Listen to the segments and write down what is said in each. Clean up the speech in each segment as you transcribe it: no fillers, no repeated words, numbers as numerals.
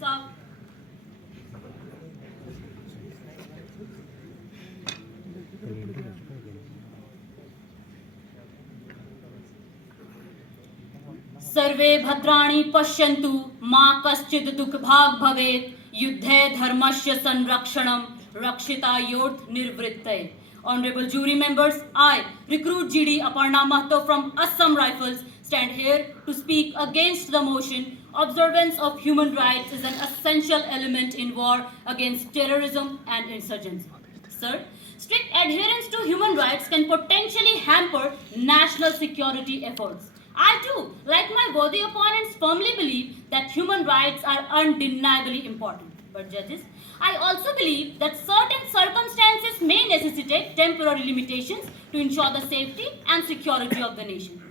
साहब। सर्वे भद्राणि पश्यन्तु मा कश्चित् दुःखभाग् भवेत् युद्धे धर्मस्य संरक्षणं रक्षितायोर्थ निर्वृत्ते. Honorable jury members, I, Recruit GD Aparna Mahto from Assam Rifles, stand here to speak against the motion. Observance of human rights is an essential element in war against terrorism and insurgency. Sir, strict adherence to human rights can potentially hamper national security efforts. I too, like my worthy opponents, firmly believe that human rights are undeniably important. But judges, I also believe that certain circumstances may necessitate temporary limitations to ensure the safety and security of the nation.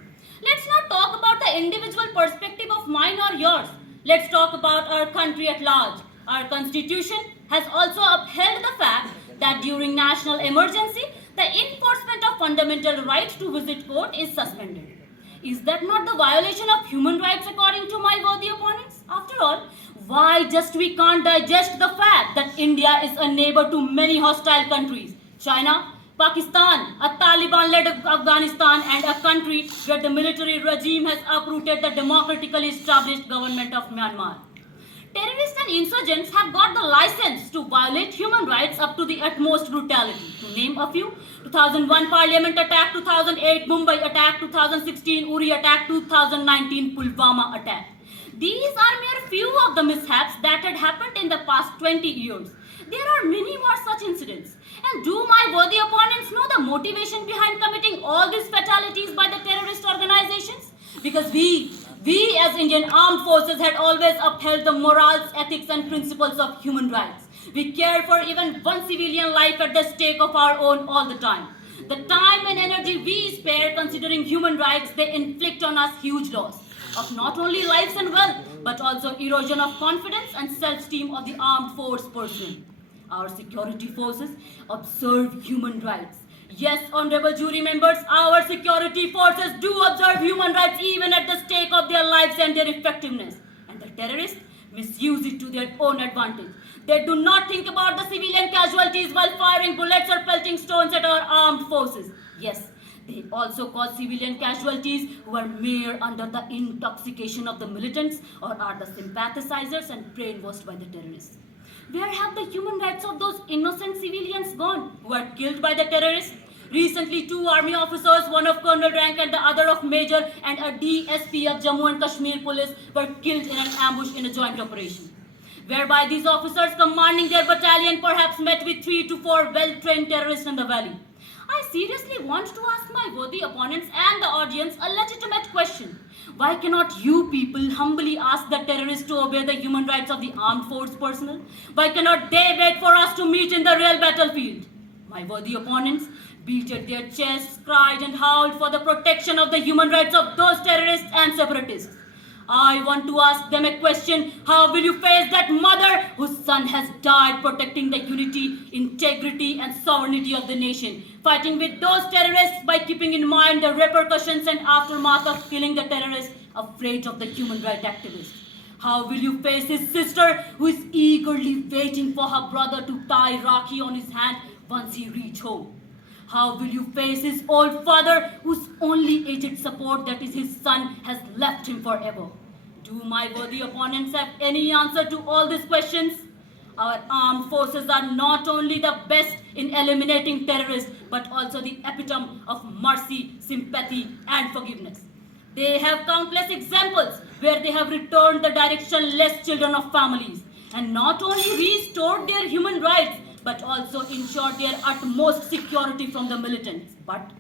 Let's not talk about the individual perspective of mine or yours. Let's talk about our country at large. Our constitution has also upheld the fact that during national emergency, the enforcement of fundamental right to visit court is suspended. Is that not the violation of human rights according to my worthy opponents? After all, why just we can't digest the fact that India is a neighbor to many hostile countries? China, Pakistan, a Taliban-led Afghanistan, and a country where the military regime has uprooted the democratically established government of Myanmar. Terrorists and insurgents have got the license to violate human rights up to the utmost brutality. To name a few, 2001 Parliament attack, 2008 Mumbai attack, 2016 Uri attack, 2019 Pulwama attack. These are mere few of the mishaps that had happened in the past 20 years. There are many more such incidents. And do my worthy opponents know the motivation behind committing all these fatalities by the terrorist organizations? Because we as Indian armed forces had always upheld the morals, ethics and principles of human rights. We care for even one civilian life at the stake of our own all the time. The time and energy we spare considering human rights, they inflict on us huge loss of not only lives and wealth, but also erosion of confidence and self-esteem of the armed force personnel. Our security forces observe human rights. Yes, honorable jury members, our security forces do observe human rights even at the stake of their lives and their effectiveness. And the terrorists misuse it to their own advantage. They do not think about the civilian casualties while firing bullets or pelting stones at our armed forces. Yes, they also cause civilian casualties who are mere under the intoxication of the militants or are the sympathizers and brainwashed by the terrorists. Where have the human rights of those innocent civilians gone who are killed by the terrorists? Recently, 2 army officers, one of colonel rank and the other of major, and a DSP of Jammu and Kashmir police were killed in an ambush in a joint operation, whereby these officers commanding their battalion perhaps met with 3 to 4 well-trained terrorists in the valley. I seriously want to ask my worthy opponents and the audience a legitimate question. Why cannot you people humbly ask the terrorists to obey the human rights of the armed force personnel? Why cannot they wait for us to meet in the real battlefield? My worthy opponents beat at their chests, cried and howled for the protection of the human rights of those terrorists and separatists. I want to ask them a question. How will you face that mother whose son has died protecting the unity, integrity and sovereignty of the nation, fighting with those terrorists by keeping in mind the repercussions and aftermath of killing the terrorists, afraid of the human rights activists? How will you face his sister who is eagerly waiting for her brother to tie Rakhi on his hand once he reach home? How will you face his old father whose only aged support, that is his son, has left him forever? Do my worthy opponents have any answer to all these questions? Our armed forces are not only the best in eliminating terrorists, but also the epitome of mercy, sympathy and forgiveness. They have countless examples where they have returned the directionless children of families and not only restored their human rights, but also ensured their utmost security from the militants. But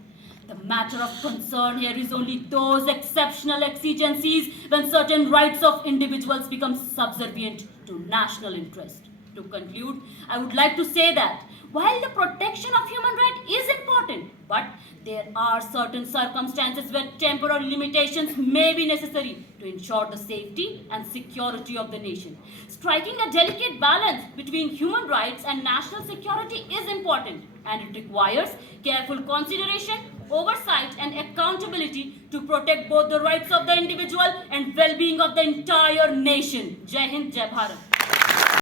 the matter of concern here is only those exceptional exigencies when certain rights of individuals become subservient to national interest. To conclude, I would like to say that while the protection of human rights is important, but there are certain circumstances where temporary limitations may be necessary to ensure the safety and security of the nation. Striking a delicate balance between human rights and national security is important, and it requires careful consideration, oversight and accountability to protect both the rights of the individual and well-being of the entire nation. Jai Hind, Jai Bharat.